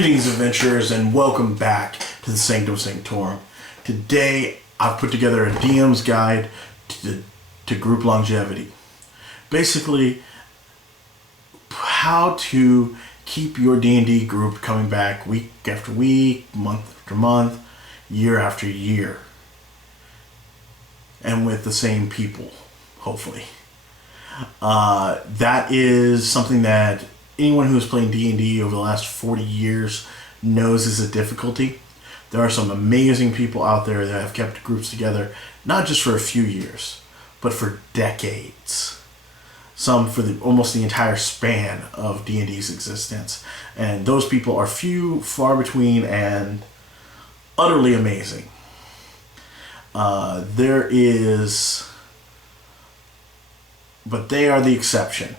Greetings, adventurers, and welcome back to the Sanctum Sanctorum. Today, I've put together a DM's guide to group longevity. Basically, how to keep your D&D group coming back week after week, month after month, year after year. And with the same people, hopefully. That is something that anyone who has played D&D over the last 40 years knows is a difficulty. There are some amazing people out there that have kept groups together, not just for a few years, but for decades. Some for almost the entire span of D&D's existence. And those people are few, far between, and utterly amazing. But they are the exception.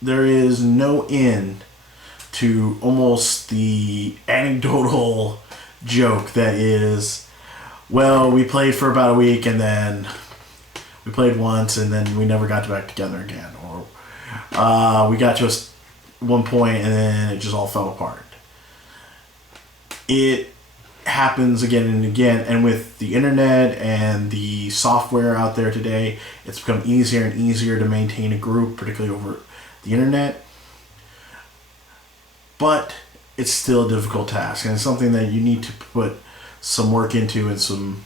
There is no end to almost the anecdotal joke that is, well, we played for about a week and then we played once and then we never got back together again. Or we got to one point and then it just all fell apart. It happens again and again, and with the internet and the software out there today, it's become easier and easier to maintain a group, particularly over the internet, but it's still a difficult task, and it's something that you need to put some work into and some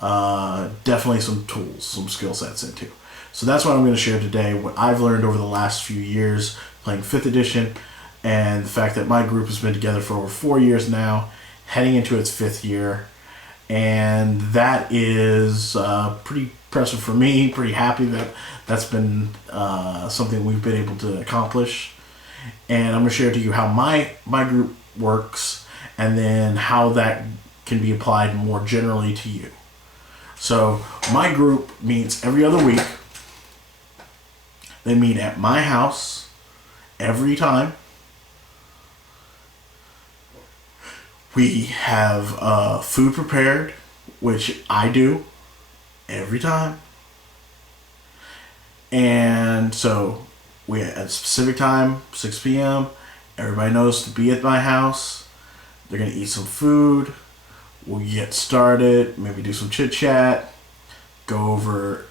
definitely some tools, some skill sets into. So that's what I'm going to share today, what I've learned over the last few years playing 5th edition, and the fact that my group has been together for over 4 years now, heading into its 5th year, and that is pretty impressive for me. Pretty happy that that's been something we've been able to accomplish, and I'm going to share to you how my group works and then how that can be applied more generally to you. So my group meets every other week. They meet at my house every time. We have food prepared, which I do every time. And so we at a specific time, 6 p.m., everybody knows to be at my house. They're going to eat some food. We'll get started, maybe do some chit chat, go over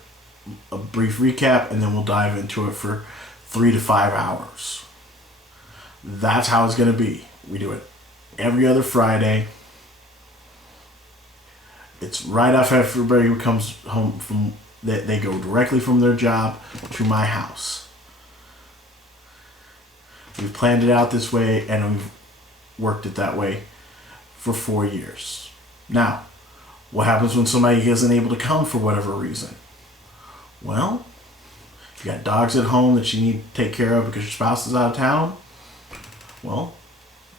a brief recap, and then we'll dive into it for 3 to 5 hours. That's how it's going to be. We do it every other Friday. It's right after everybody who comes home from they go directly from their job to my house. We've planned it out this way, and we've worked it that way for 4 years. Now, what happens when somebody isn't able to come for whatever reason? Well, you got dogs at home that you need to take care of because your spouse is out of town. Well,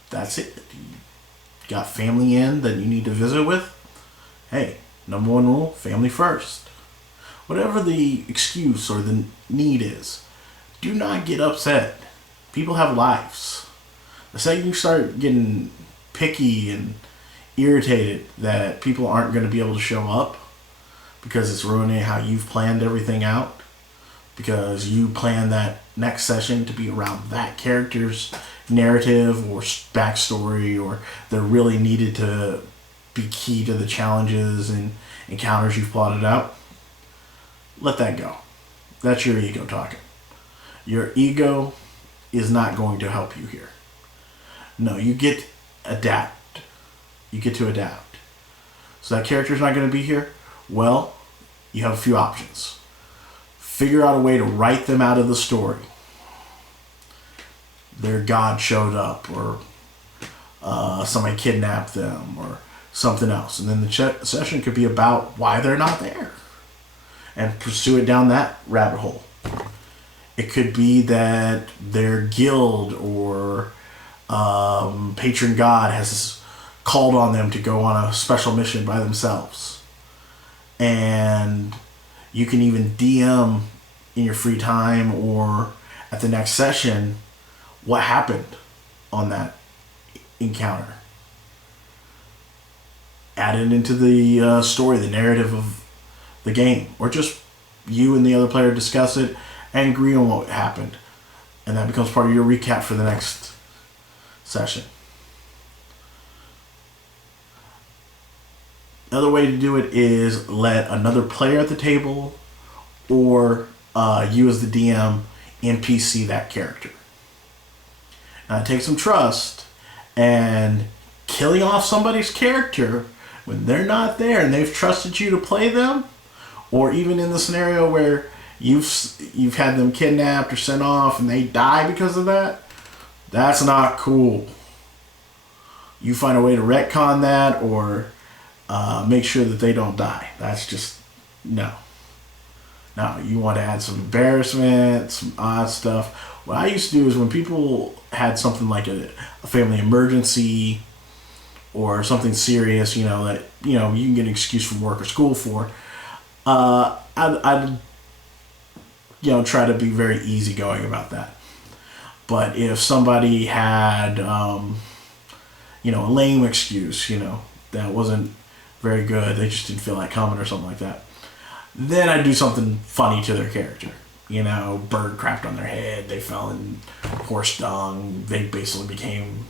that's it. You got family in that you need to visit with. Hey, number one rule, family first. Whatever the excuse or the need is, do not get upset. People have lives. The second you start getting picky and irritated that people aren't going to be able to show up because it's ruining how you've planned everything out, because you plan that next session to be around that character's narrative or backstory, or they're really needed to be key to the challenges and encounters you've plotted out, let that go. That's your ego talking. Your ego is not going to help you here. No, you get to adapt. So that character's not going to be here? Well, you have a few options. Figure out a way to write them out of the story. Their god showed up, or somebody kidnapped them, or something else. And then the session could be about why they're not there, and pursue it down that rabbit hole. It could be that their guild or patron god has called on them to go on a special mission by themselves. And you can even DM in your free time or at the next session what happened on that encounter. Add it into the story, the narrative of the game, or just you and the other player discuss it and agree on what happened, and that becomes part of your recap for the next session. Other way to do it is let another player at the table, or you as the DM NPC that character. Now it takes some trust, and killing off somebody's character when they're not there and they've trusted you to play them, or even in the scenario where you've had them kidnapped or sent off and they die because of that, that's not cool. You find a way to retcon that, or make sure that they don't die. That's just no. Now you want to add some embarrassment, some odd stuff. What I used to do is when people had something like a family emergency or something serious, that you can get an excuse from work or school for, I'd try to be very easygoing about that. But if somebody had a lame excuse, that wasn't very good, they just didn't feel like coming or something like that, then I'd do something funny to their character. Bird crapped on their head, they fell in horse dung, they basically became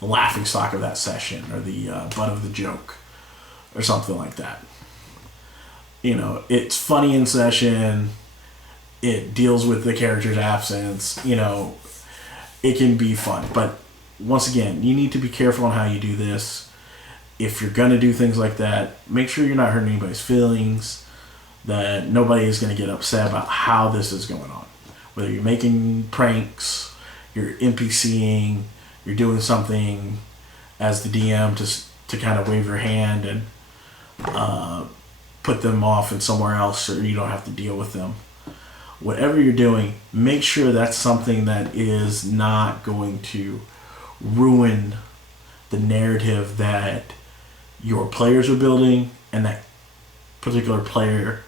the laughing stock of that session, or the butt of the joke, or something like that. It's funny in session, it deals with the character's absence, it can be fun. But once again, you need to be careful on how you do this. If you're going to do things like that, make sure you're not hurting anybody's feelings, that nobody is going to get upset about how this is going on. Whether you're making pranks, you're NPCing, you're doing something as the DM to kind of wave your hand and put them off in somewhere else so you don't have to deal with them. Whatever you're doing, make sure that's something that is not going to ruin the narrative that your players are building and that particular player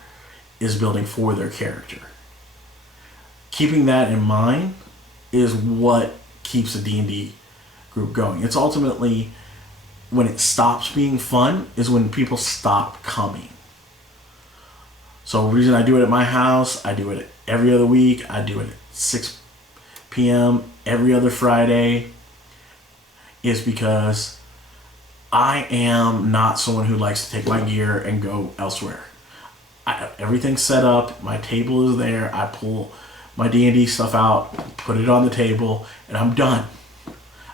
is building for their character. Keeping that in mind is what keeps a D&D group going. It's ultimately when it stops being fun is when people stop coming. So the reason I do it at my house, I do it every other week, I do it at 6 p.m. every other Friday, is because I am not someone who likes to take my gear and go elsewhere. Everything's set up, my table is there, I pull my D&D stuff out, put it on the table, and I'm done.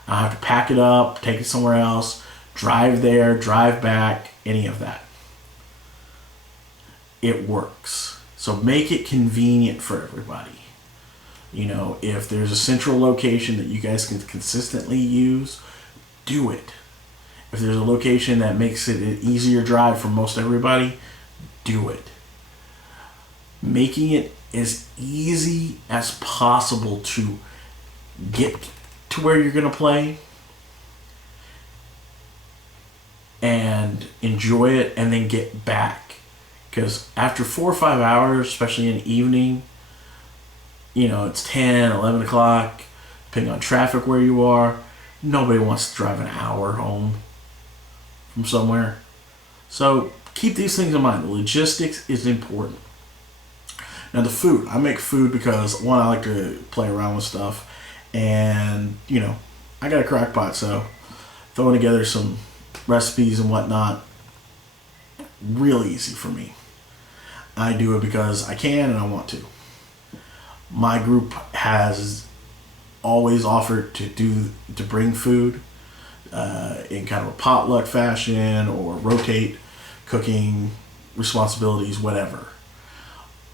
I don't have to pack it up, take it somewhere else, drive there, drive back, any of that. It works. So make it convenient for everybody. If there's a central location that you guys can consistently use, do it. If there's a location that makes it an easier drive for most everybody, do it. Making it as easy as possible to get to where you're going to play and enjoy it and then get back. Because after 4 or 5 hours, especially in the evening, it's 10, 11 o'clock, depending on traffic where you are, nobody wants to drive an hour home from somewhere. So keep these things in mind. The logistics is important. Now the food. I make food because, one, I like to play around with stuff. And, I got a crock pot, so throwing together some recipes and whatnot, real easy for me. I do it because I can and I want to. My group has always offered to bring food in kind of a potluck fashion, or rotate cooking responsibilities, whatever.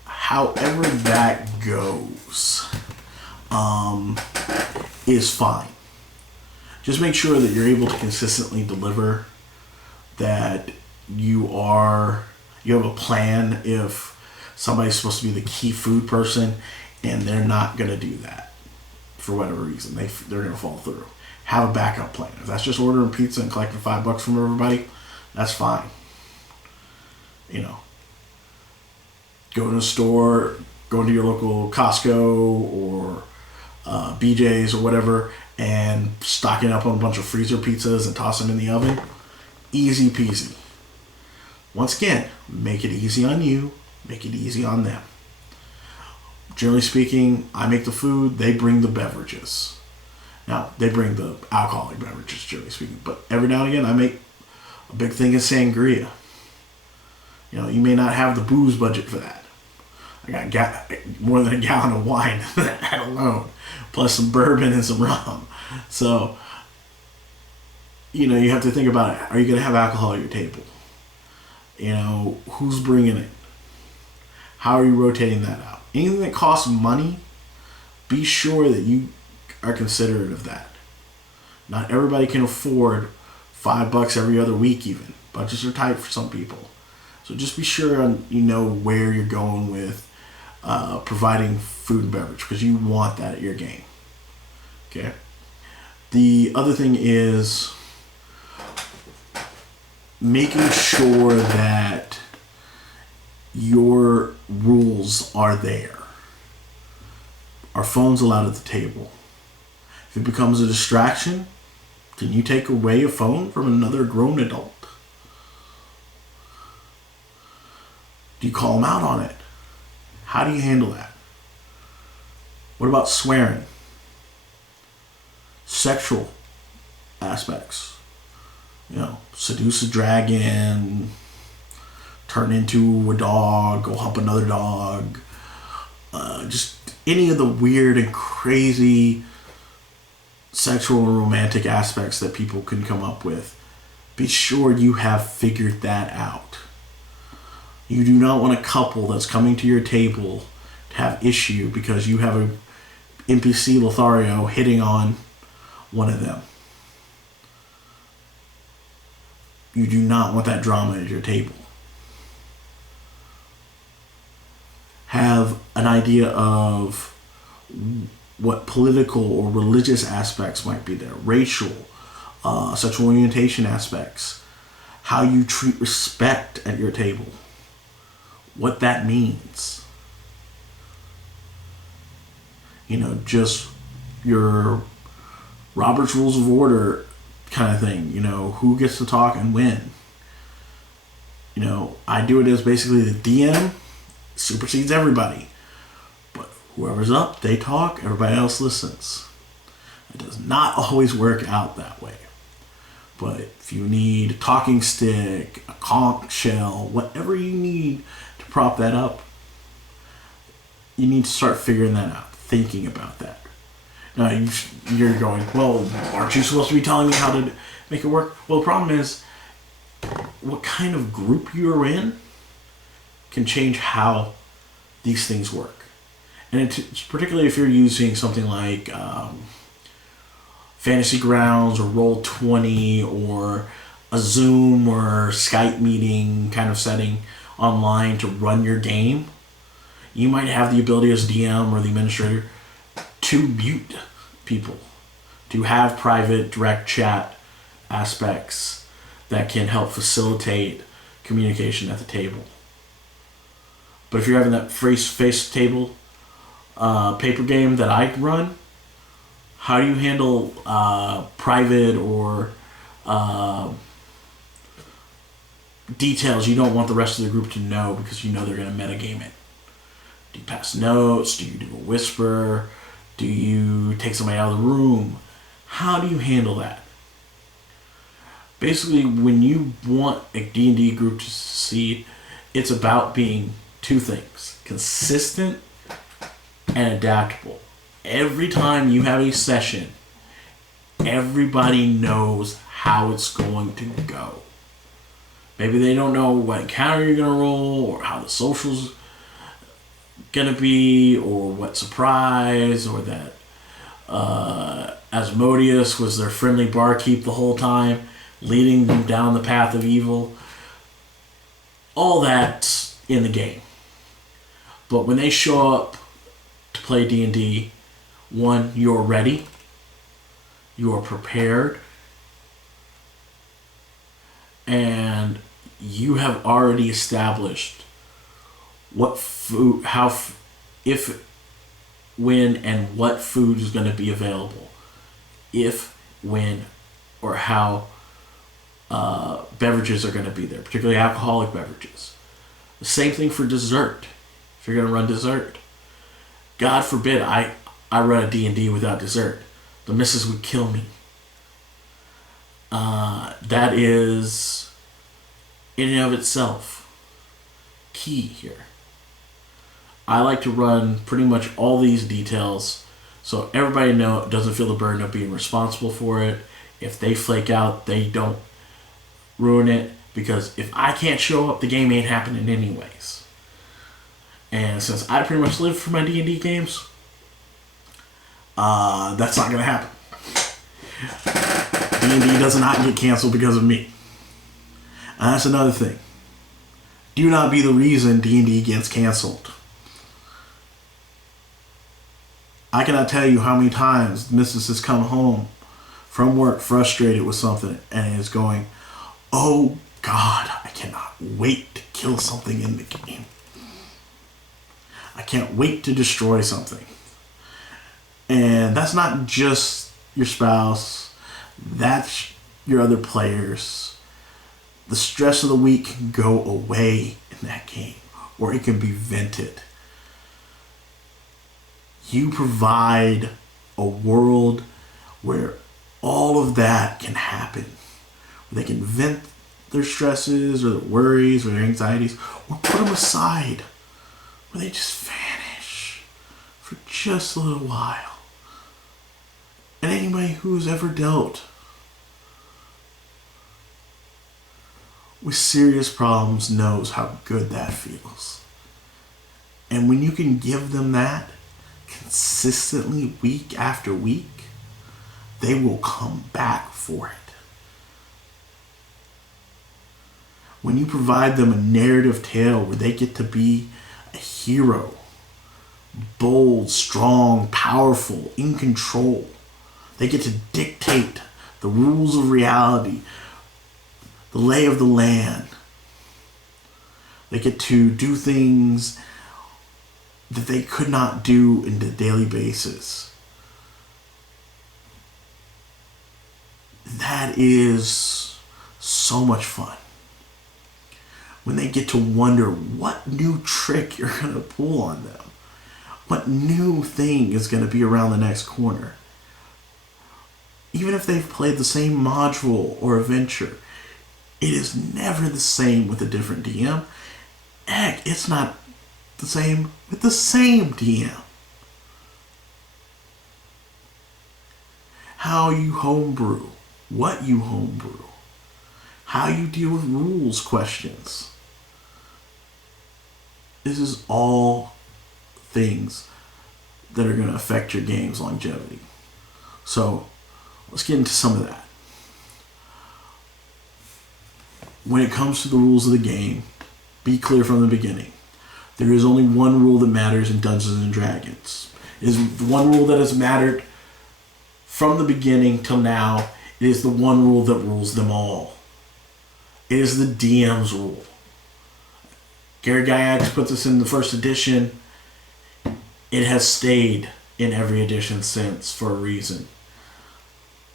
However that goes is fine. Just make sure that you're able to consistently deliver, that you have a plan if somebody's supposed to be the key food person and they're not going to do that for whatever reason. They're going to fall through. Have a backup plan. If that's just ordering pizza and collecting $5 from everybody, that's fine. Go to the store, go to your local Costco or BJ's or whatever, and stocking up on a bunch of freezer pizzas and toss them in the oven. Easy peasy. Once again, make it easy on you, make it easy on them. Generally speaking, I make the food, they bring the beverages. Now, they bring the alcoholic beverages, generally speaking, but every now and again I make a big thing of sangria. You may not have the booze budget for that. I got more than a gallon of wine that alone, plus some bourbon and some rum. So, you have to think about it. Are you going to have alcohol at your table? Who's bringing it? How are you rotating that out? Anything that costs money, be sure that you are considerate of that. Not everybody can afford $5 every other week even. Budgets are tight for some people. So just be sure you know where you're going with providing food and beverage, because you want that at your game. Okay? The other thing is making sure that your rules are there. Are phones allowed at the table? If it becomes a distraction, can you take away a phone from another grown adult? Do you call them out on it? How do you handle that? What about swearing? Sexual aspects. Seduce a dragon, turn into a dog, go hump another dog. Just any of the weird and crazy sexual and romantic aspects that people can come up with. Be sure you have figured that out. You do not want a couple that's coming to your table to have issue because you have an NPC Lothario hitting on one of them. You do not want that drama at your table. Have an idea of what political or religious aspects might be there, racial, sexual orientation aspects, how you treat respect at your table, what that means. Just your Robert's Rules of Order kind of thing. Who gets to talk and when. I do it as basically the DM supersedes everybody. But whoever's up, they talk, everybody else listens. It does not always work out that way. But if you need a talking stick, a conch shell, whatever you need to prop that up, you need to start figuring that out, thinking about that. Now, you're going, well, aren't you supposed to be telling me how to make it work? Well, the problem is, what kind of group you're in can change how these things work. And it's particularly if you're using something like Fantasy Grounds or Roll20 or a Zoom or Skype meeting kind of setting online to run your game, you might have the ability as DM or the administrator to mute people, to have private direct chat aspects that can help facilitate communication at the table. But if you're having that face table paper game that I run, how do you handle private or details you don't want the rest of the group to know because they're going to metagame it? Do you pass notes? Do you do a whisper? Do you take somebody out of the room? How do you handle that? Basically, when you want a D&D group to succeed, it's about being two things: consistent and adaptable. Every time you have a session, everybody knows how it's going to go. Maybe they don't know what encounter you're going to roll, or how the social's going to be, or what surprise, or that Asmodeus was their friendly barkeep the whole time, leading them down the path of evil. All that's in the game. But when they show up to play D&D, one, you're ready, you're prepared, and you have already established what food, how, if, when, and what food is going to be available. If, when, or how beverages are going to be there, particularly alcoholic beverages. The same thing for dessert. If you're going to run dessert, God forbid I run a D&D without dessert. The missus would kill me. That is, in and of itself, key here. I like to run pretty much all these details so everybody doesn't feel the burden of being responsible for it. If they flake out, they don't ruin it, because if I can't show up, the game ain't happening anyways. And since I pretty much live for my D&D games, that's not gonna happen. D&D does not get canceled because of me. And that's another thing. Do not be the reason D&D gets canceled. I cannot tell you how many times the missus has come home from work frustrated with something and is going, "Oh God, I cannot wait to kill something in the game. I can't wait to destroy something." And that's not just your spouse, that's your other players. The stress of the week can go away in that game, or it can be vented. You provide a world where all of that can happen. Where they can vent their stresses or their worries or their anxieties, or put them aside, where they just vanish for just a little while. And anybody who's ever dealt with serious problems knows how good that feels. And when you can give them that consistently week after week, they will come back for it. When you provide them a narrative tale where they get to be a hero, bold, strong, powerful, in control, they get to dictate the rules of reality, the lay of the land. They get to do things that they could not do on a daily basis. That is so much fun. When they get to wonder what new trick you're going to pull on them. What new thing is going to be around the next corner. Even if they've played the same module or adventure, it is never the same with a different DM. Heck, it's not the same with the same DM. How you homebrew, what you homebrew, how you deal with rules questions. This is all things that are going to affect your game's longevity. So, let's get into some of that. When it comes to the rules of the game, be clear from the beginning. There is only one rule that matters in Dungeons and Dragons. It is the one rule that has mattered from the beginning till now. It is the one rule that rules them all. It is the DM's rule. Gary Gygax put this in the first edition. It has stayed in every edition since for a reason.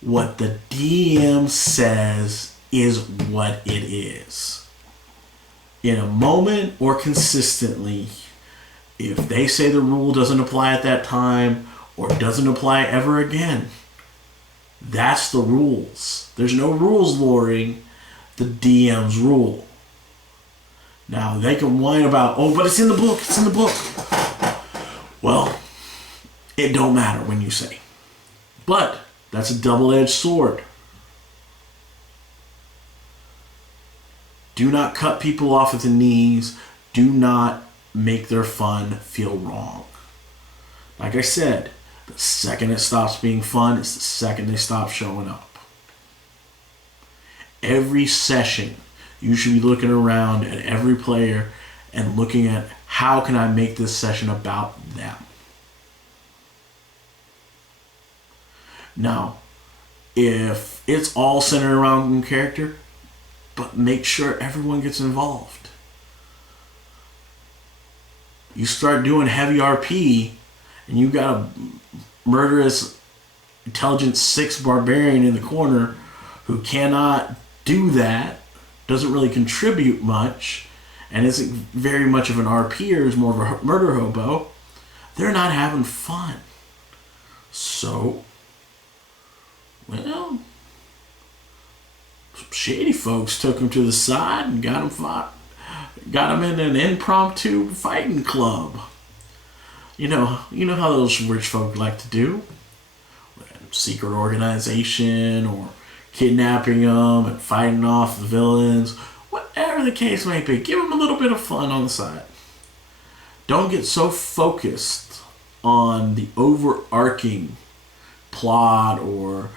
What the DM says is what it is. In a moment or consistently, if they say the rule doesn't apply at that time or doesn't apply ever again, that's the rules. There's no rules lowering the DM's rule. Now, they can whine about, "Oh, but it's in the book, it's in the book." Well, it don't matter when you say. But that's a double-edged sword. Do not cut people off at the knees. Do not make their fun feel wrong. Like I said, the second it stops being fun is the second they stop showing up. Every session, you should be looking around at every player and looking at how can I make this session about them. Now, if it's all centered around one character, but make sure everyone gets involved. You start doing heavy RP, and you got a murderous intelligence 6 barbarian in the corner who cannot do that, doesn't really contribute much, and isn't very much of an RPer, is more of a murder hobo. They're not having fun. So, well, shady folks took him to the side and got him fought, got them in an impromptu fighting club. You know how those rich folk like to do. Secret organization or kidnapping them and fighting off the villains. Whatever the case may be, give them a little bit of fun on the side. Don't get so focused on the overarching plot or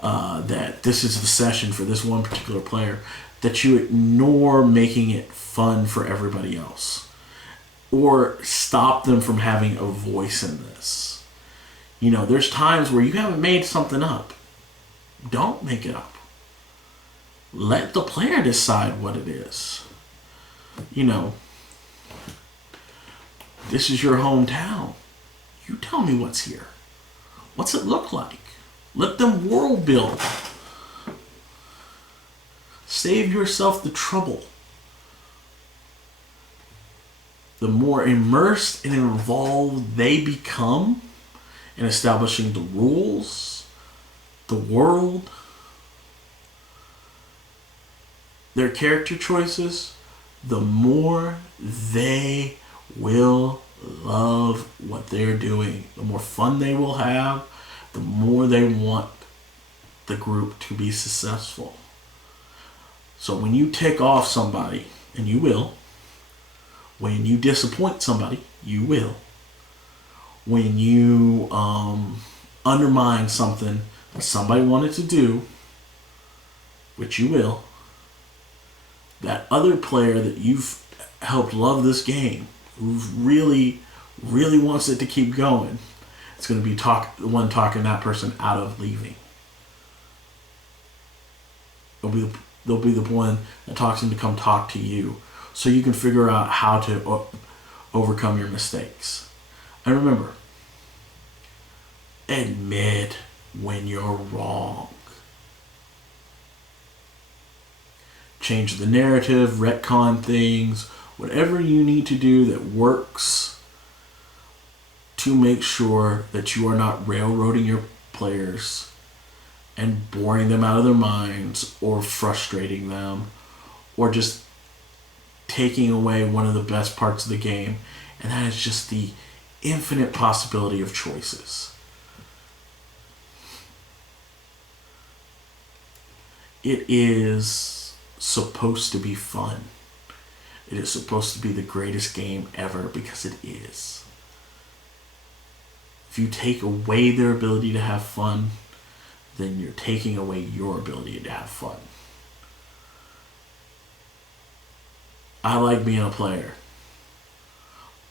that this is the session for this one particular player that you ignore making it fun for everybody else or stop them from having a voice in this. There's times where you haven't made something up. Don't make it up. Let the player decide what it is. This is your hometown. You tell me what's here. What's it look like? Let them world build. Save yourself the trouble. The more immersed and involved they become in establishing the rules, the world, their character choices, the more they will love what they're doing. The more fun they will have, the more they want the group to be successful. So when you tick off somebody, and you will, when you disappoint somebody, you will, when you undermine something that somebody wanted to do, which you will, that other player that you've helped love this game, who really, really wants it to keep going, it's going to be the one talking that person out of leaving. They'll be the one that talks him to come talk to you so you can figure out how to overcome your mistakes. And remember, admit when you're wrong. Change the narrative, retcon things, whatever you need to do that works to make sure that you are not railroading your players and boring them out of their minds or frustrating them or just taking away one of the best parts of the game, and that is just the infinite possibility of choices. It is supposed to be fun. It is supposed to be the greatest game ever because it is. If you take away their ability to have fun, then you're taking away your ability to have fun. I like being a player.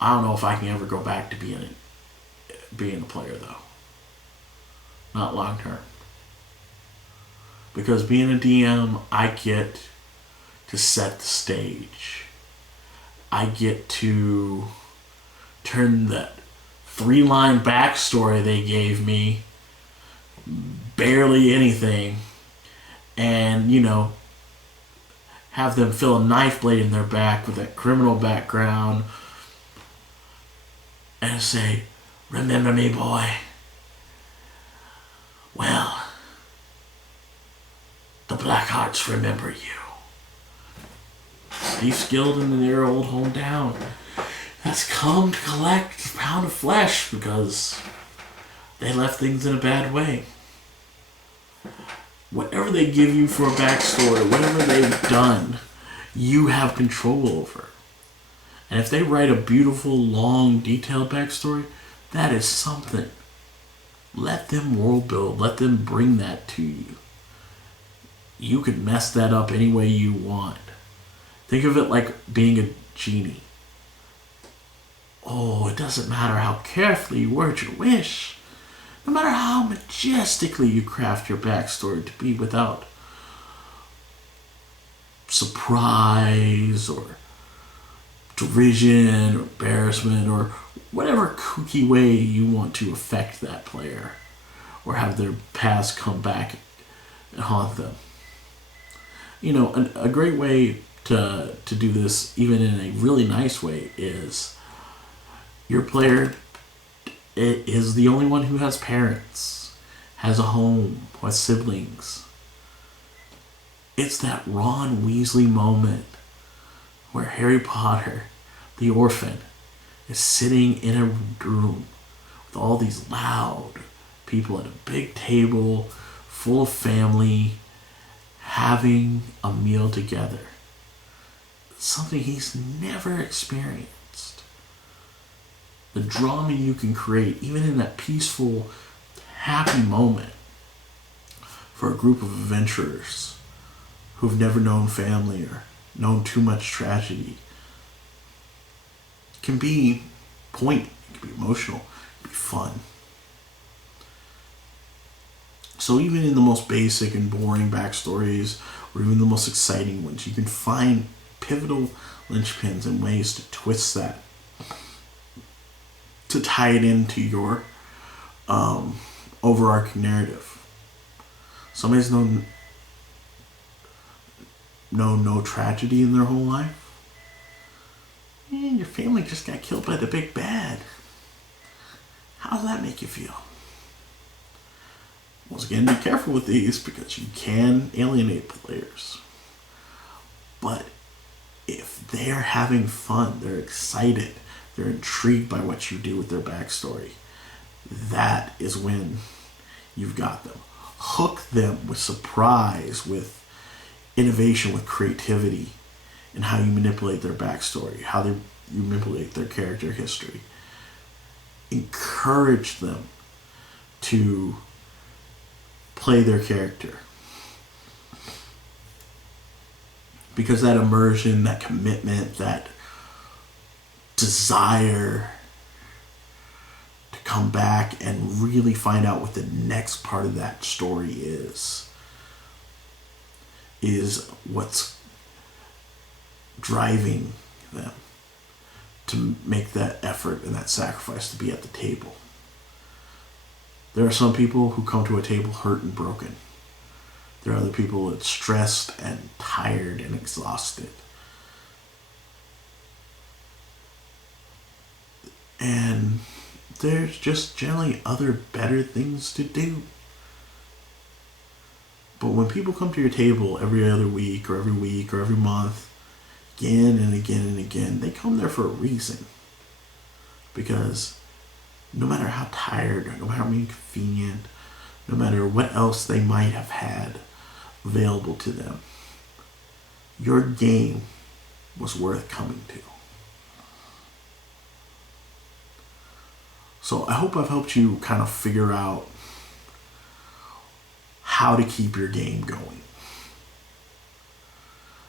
I don't know if I can ever go back to being a player though. Not long term. Because being a DM, I get to set the stage. I get to turn that 3-line backstory they gave me, barely anything, and have them feel a knife blade in their back with that criminal background and say, "Remember me, boy? Well, the Blackhearts remember you. Steve Skildon in their old hometown has come to collect a pound of flesh because they left things in a bad way." Whatever they give you for a backstory, whatever they've done, you have control over. And if they write a beautiful, long, detailed backstory, that is something. Let them world build. Let them bring that to you. You can mess that up any way you want. Think of it like being a genie. Oh, it doesn't matter how carefully you word your wish. No matter how majestically you craft your backstory to be without surprise or derision or embarrassment or whatever kooky way you want to affect that player or have their past come back and haunt them. A great way to do this, even in a really nice way, is your player is the only one who has parents, has a home, has siblings. It's that Ron Weasley moment where Harry Potter, the orphan, is sitting in a room with all these loud people at a big table full of family having a meal together. Something he's never experienced. The drama you can create, even in that peaceful, happy moment, for a group of adventurers who've never known family or known too much tragedy, can be poignant, it can be emotional, it can be fun. So even in the most basic and boring backstories, or even the most exciting ones, you can find pivotal linchpins and ways to twist that, to tie it into your overarching narrative. Somebody's known no tragedy in their whole life. And your family just got killed by the big bad. How does that make you feel? Once again, be careful with these because you can alienate players. But if they're having fun, they're excited, they're intrigued by what you do with their backstory, that is when you've got them. Hook them with surprise, with innovation, with creativity, in how you manipulate their backstory, how you manipulate their character history. Encourage them to play their character. Because that immersion, that commitment, that desire to come back and really find out what the next part of that story is what's driving them to make that effort and that sacrifice to be at the table. There are some people who come to a table hurt and broken. There are other people that's stressed and tired and exhausted. And there's just generally other better things to do. But when people come to your table every other week or every month, again and again and again, they come there for a reason. Because no matter how tired, no matter how inconvenient, no matter what else they might have had available to them, your game was worth coming to. So I hope I've helped you kind of figure out how to keep your game going,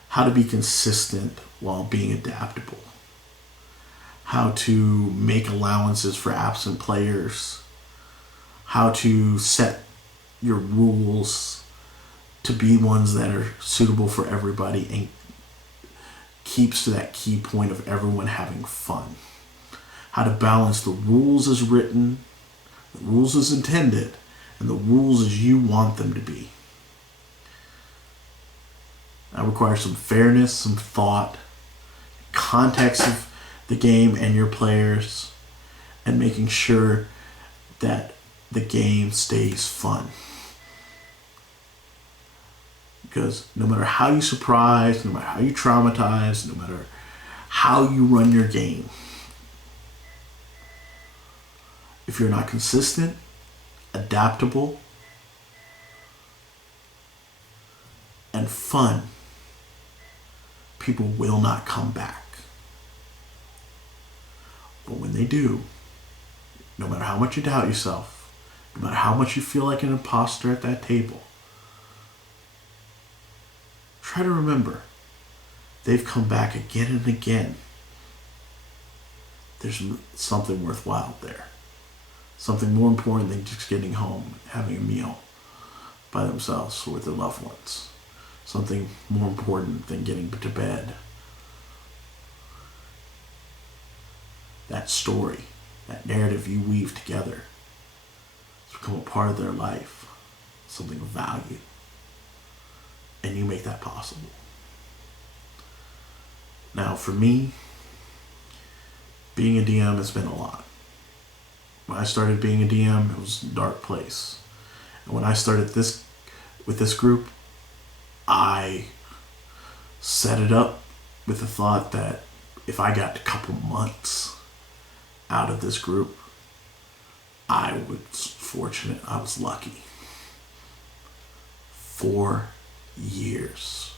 how to be consistent while being adaptable, how to make allowances for absent players, how to set your rules to be ones that are suitable for everybody and keeps to that key point of everyone having fun. How to balance the rules as written, the rules as intended, and the rules as you want them to be. That requires some fairness, some thought, context of the game and your players, and making sure that the game stays fun. Because no matter how you surprise, no matter how you traumatize, no matter how you run your game, if you're not consistent, adaptable, and fun, people will not come back. But when they do, no matter how much you doubt yourself, no matter how much you feel like an imposter at that table, try to remember, they've come back again and again. There's something worthwhile there. Something more important than just getting home, having a meal by themselves or with their loved ones. Something more important than getting to bed. That story, that narrative you weave together, has become a part of their life, something of value. And you make that possible. Now, for me, being a DM has been a lot. When I started being a DM, it was a dark place. And when I started with this group, I set it up with the thought that if I got a couple months out of this group, I was fortunate. I was lucky. 4 years.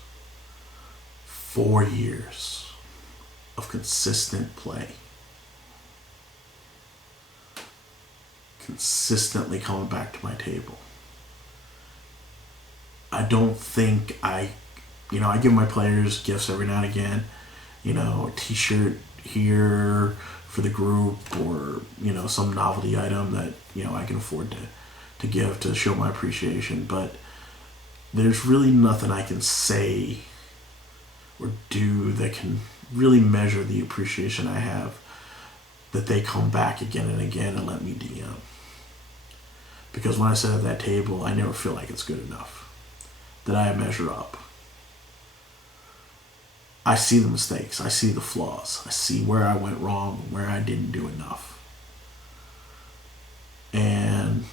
4 years of consistent play. Consistently coming back to my table. I don't think I give my players gifts every now and again. A t-shirt here for the group, or, some novelty item that, I can afford to give to show my appreciation. But there's really nothing I can say or do that can really measure the appreciation I have that they come back again and again and let me DM. Because when I sit at that table, I never feel like it's good enough, that I measure up. I see the mistakes, I see the flaws, I see where I went wrong, where I didn't do enough. And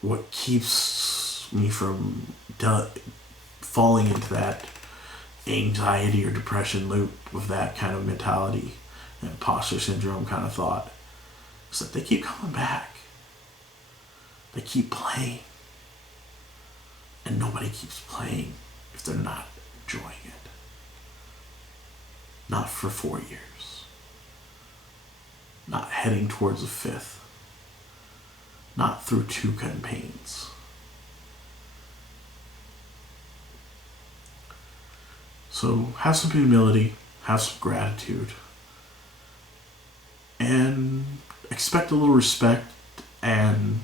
what keeps me from falling into that anxiety or depression loop of that kind of mentality, imposter syndrome kind of thought, is that they keep coming back. They keep playing. And nobody keeps playing if they're not enjoying it. Not for 4 years. Not heading towards a 5th. Not through 2 campaigns. So have some humility, have some gratitude, and expect a little respect and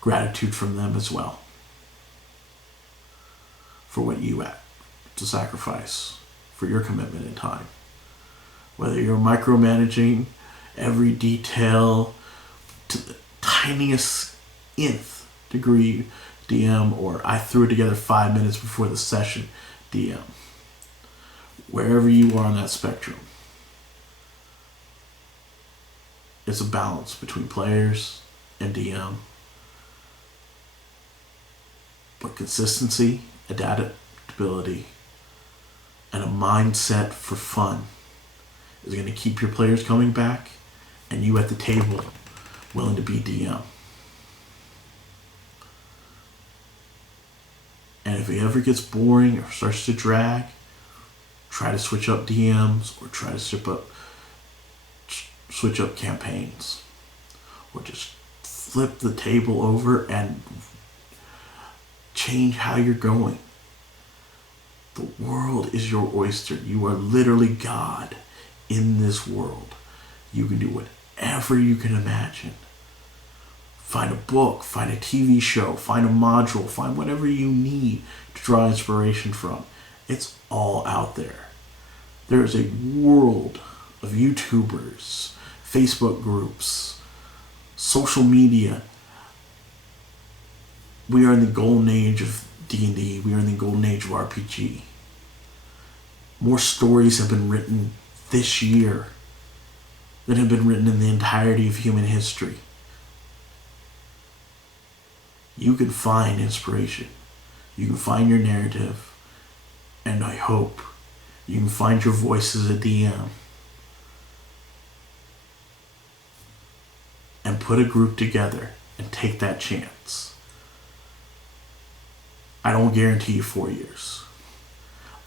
gratitude from them as well for what you have to sacrifice for your commitment in time. Whether you're micromanaging every detail to the tiniest nth degree DM, or I threw it together 5 minutes before the session DM. Wherever you are on that spectrum, it's a balance between players and DM. But consistency, adaptability, and a mindset for fun is going to keep your players coming back and you at the table willing to be DM. And if it ever gets boring or starts to drag, try to switch up DMs, or try to switch up campaigns, or just flip the table over and change how you're going. The world is your oyster. You are literally God in this world. You can do whatever you can imagine. Find a book, find a TV show, find a module, find whatever you need to draw inspiration from. It's all out there. There is a world of YouTubers, Facebook groups, social media. We are in the golden age of D&D. We are in the golden age of RPG. More stories have been written this year than have been written in the entirety of human history. You can find inspiration. You can find your narrative. And I hope you can find your voice as a DM. And put a group together and take that chance. I don't guarantee you 4 years.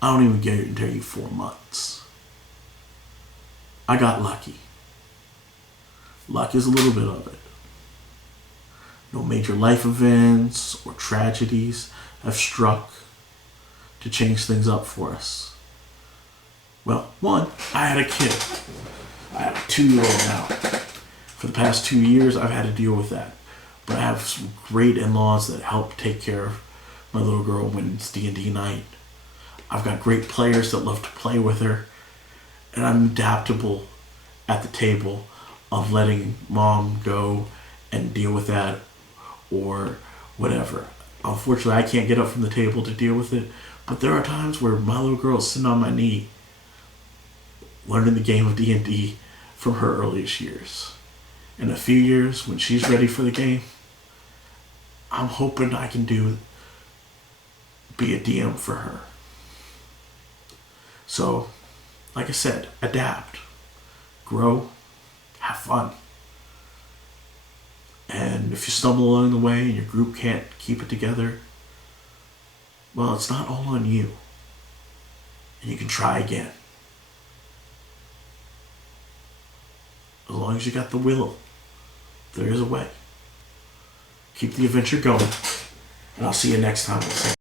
I don't even guarantee you 4 months. I got lucky. Luck is a little bit of it. No major life events or tragedies have struck to change things up for us. Well, one, I had a kid. I have a 2-year-old now. For the past 2 years, I've had to deal with that. But I have some great in-laws that help take care of my little girl when it's D&D night. I've got great players that love to play with her. And I'm adaptable at the table of letting mom go and deal with that or whatever. Unfortunately, I can't get up from the table to deal with it. But there are times where my little girl is sitting on my knee learning the game of D&D from her earliest years. In a few years, when she's ready for the game, I'm hoping I can do be a DM for her. So, like I said, adapt, grow, have fun. And if you stumble along the way and your group can't keep it together, well, it's not all on you. And you can try again. As long as you got the will, there is a way. Keep the adventure going. And I'll see you next time.